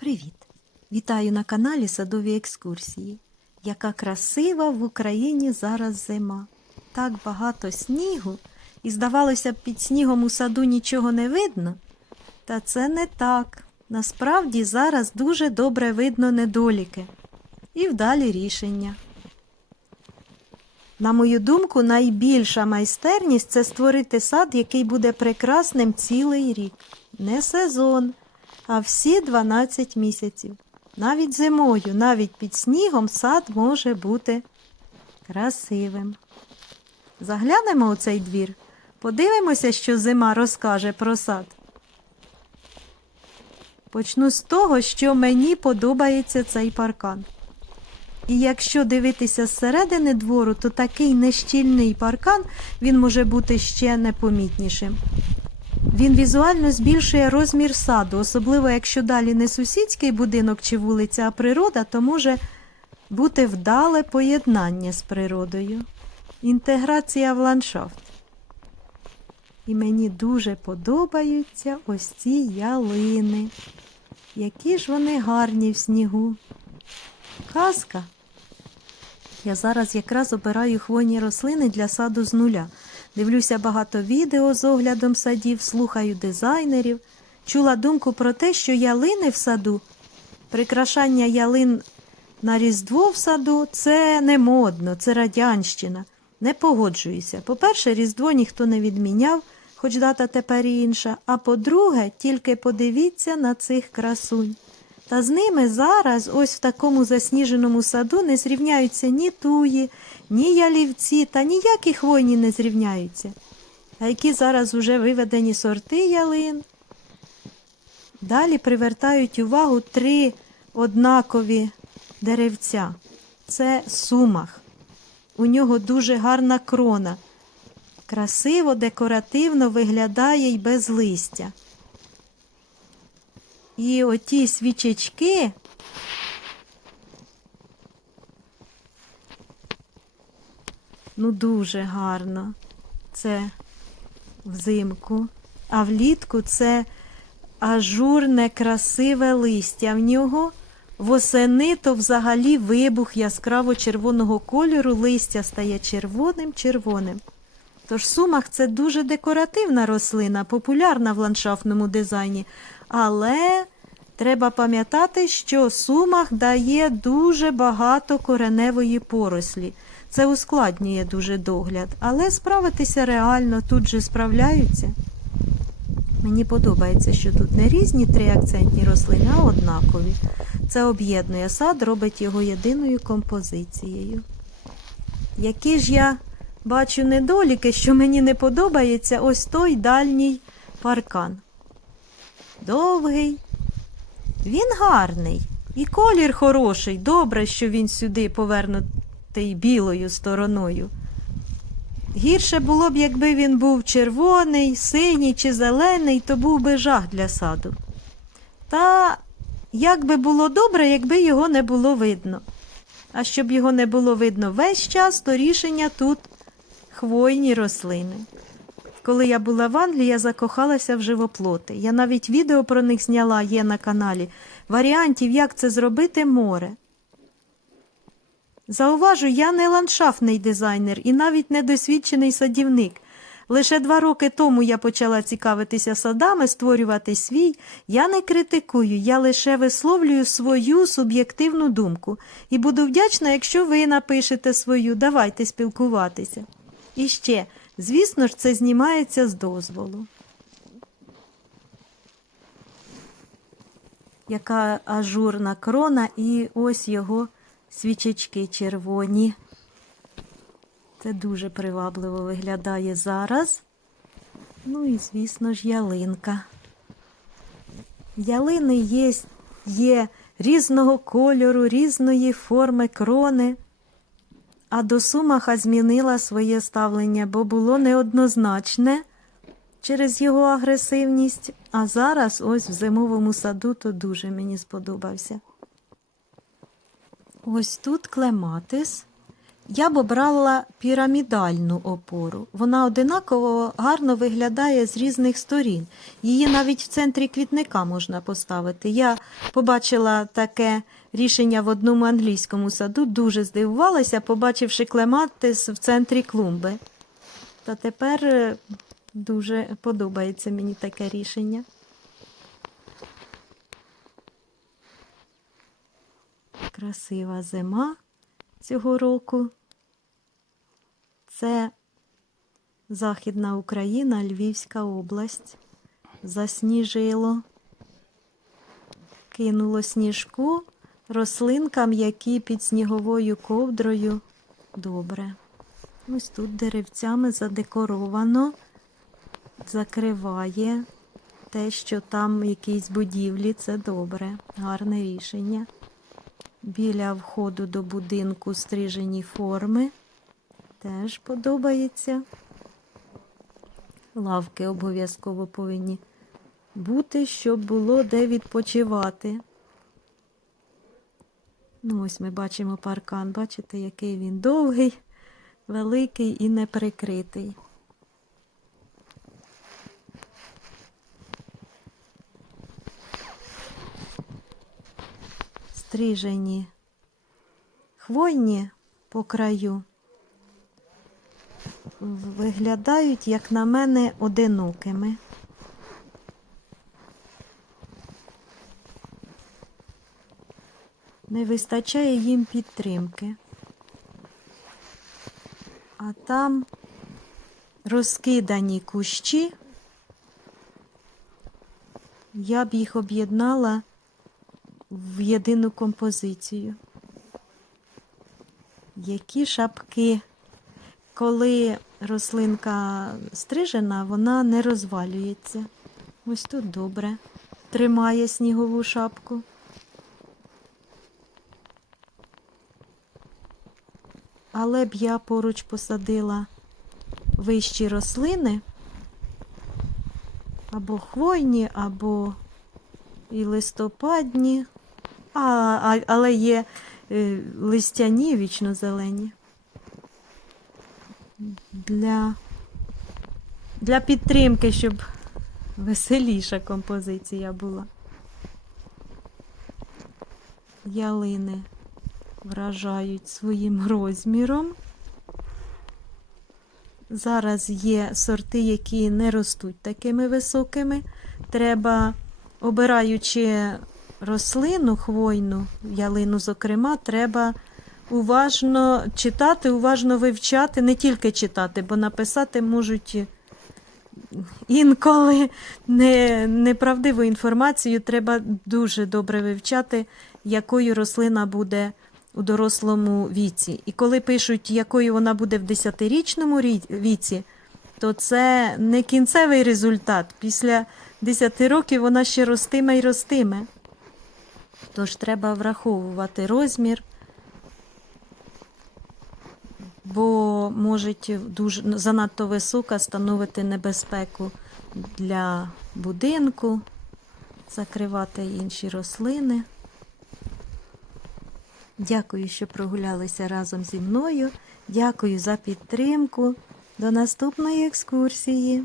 Привіт! Вітаю на каналі Садові екскурсії. Яка красива в Україні зараз зима. Так багато снігу, і здавалося б, під снігом у саду нічого не видно. Та це не так. Насправді зараз дуже добре видно недоліки і вдалі рішення. На мою думку, найбільша майстерність це створити сад, який буде прекрасним цілий рік. Не сезон, а всі 12 місяців. Навіть зимою, навіть під снігом сад може бути красивим. Заглянемо у цей двір, подивимося, що зима розкаже про сад. Почну з того, що мені подобається цей паркан. І якщо дивитися зсередини двору, то такий нещільний паркан він може бути ще непомітнішим. Він візуально збільшує розмір саду, особливо якщо далі не сусідський будинок чи вулиця, а природа, то може бути вдале поєднання з природою. Інтеграція в ландшафт. І мені дуже подобаються ось ці ялини. Які ж вони гарні в снігу. Казка. Я зараз якраз обираю хвойні рослини для саду з нуля. Дивлюся багато відео з оглядом садів, слухаю дизайнерів. Чула думку про те, що ялини в саду, прикрашання ялин на Різдво в саду це не модно, це радянщина. Не погоджуюся. По-перше, Різдво ніхто не відміняв, хоч дата тепер інша. А по-друге, тільки подивіться на цих красунь. Та з ними зараз, ось в такому засніженому саду, не зрівняються ні туї, ні ялівці, та ніякі хвойні не зрівняються. А які зараз уже виведені сорти ялин. Далі привертають увагу три однакові деревця. Це сумах. У нього дуже гарна крона. Красиво, декоративно виглядає й без листя. І оті свічечки. Ну, дуже гарно. Це взимку. А влітку це ажурне, красиве листя. В нього восени то взагалі вибух яскраво червоного кольору, листя стає червоним-червоним. Тож сумах це дуже декоративна рослина, популярна в ландшафтному дизайні. Але треба пам'ятати, що сумах дає дуже багато кореневої порослі. Це ускладнює дуже догляд, але справитися реально тут же справляються. Мені подобається, що тут не різні три акцентні рослини, а однакові. Це об'єднує сад, робить його єдиною композицією. Які ж я бачу недоліки, що мені не подобається ось той дальній паркан. Довгий. Він гарний. І колір хороший. Добре, що він сюди повернутий білою стороною. Гірше було б, якби він був червоний, синій чи зелений, то був би жах для саду. Та як би було добре, якби його не було видно. А щоб його не було видно весь час, то рішення тут хвойні рослини. Коли я була в Англії, я закохалася в живоплоти. Я навіть відео про них зняла, є на каналі. Варіантів, як це зробити, море. Зауважу, я не ландшафтний дизайнер і навіть не досвідчений садівник. Лише два роки тому я почала цікавитися садами, створювати свій. Я не критикую, я лише висловлюю свою суб'єктивну думку. І буду вдячна, якщо ви напишете свою, давайте спілкуватися. І ще, звісно ж, це знімається з дозволу. Яка ажурна крона, і ось його свічечки червоні. Це дуже привабливо виглядає зараз. Ну і, звісно ж, ялинка. Ялини є, є різного кольору, різної форми крони. А до Сумаха змінила своє ставлення, бо було неоднозначне через його агресивність. А зараз, ось в зимовому саду, то дуже мені сподобався. Ось тут клематис. Я б обрала пірамідальну опору. Вона одинаково гарно виглядає з різних сторін. Її навіть в центрі квітника можна поставити. Я побачила таке рішення в одному англійському саду, дуже здивувалася, побачивши клематис в центрі клумби. Та тепер е, дуже подобається мені таке рішення. Красива зима цього року. Це Західна Україна, Львівська область. Засніжило, кинуло сніжку рослинкам, які під сніговою ковдрою добре. Ось тут деревцями задекоровано, закриває те, що там якісь будівлі, це добре, гарне рішення. Біля входу до будинку стрижені форми. Теж подобається. Лавки обов'язково повинні бути, щоб було де відпочивати. Ну, ось ми бачимо паркан. Бачите, який він довгий, великий і неприкритий. Стрижені хвойні по краю виглядають, як на мене, одинокими. Не вистачає їм підтримки. А там розкидані кущі. Я б їх об'єднала в єдину композицію. Які шапки, коли рослинка стрижена, вона не розвалюється. Ось тут добре. Тримає снігову шапку. Але б я поруч посадила вищі рослини, або хвойні, або і листопадні, а, а, але є е, листяні вічно-зелені. Для, для підтримки, щоб веселіша композиція була. Ялини вражають своїм розміром. Зараз є сорти, які не ростуть такими високими. Треба, обираючи рослину хвойну, ялину, зокрема, треба уважно читати, уважно вивчати, не тільки читати, бо написати можуть інколи не, неправдиву інформацію. Треба дуже добре вивчати, якою рослина буде у дорослому віці. І коли пишуть, якою вона буде в 10-річному віці, то це не кінцевий результат. Після 10 років вона ще ростиме і ростиме. Тож треба враховувати розмір, бо може дуже занадто висока становити небезпеку для будинку, закривати інші рослини. Дякую, що прогулялися разом зі мною. Дякую за підтримку. До наступної екскурсії.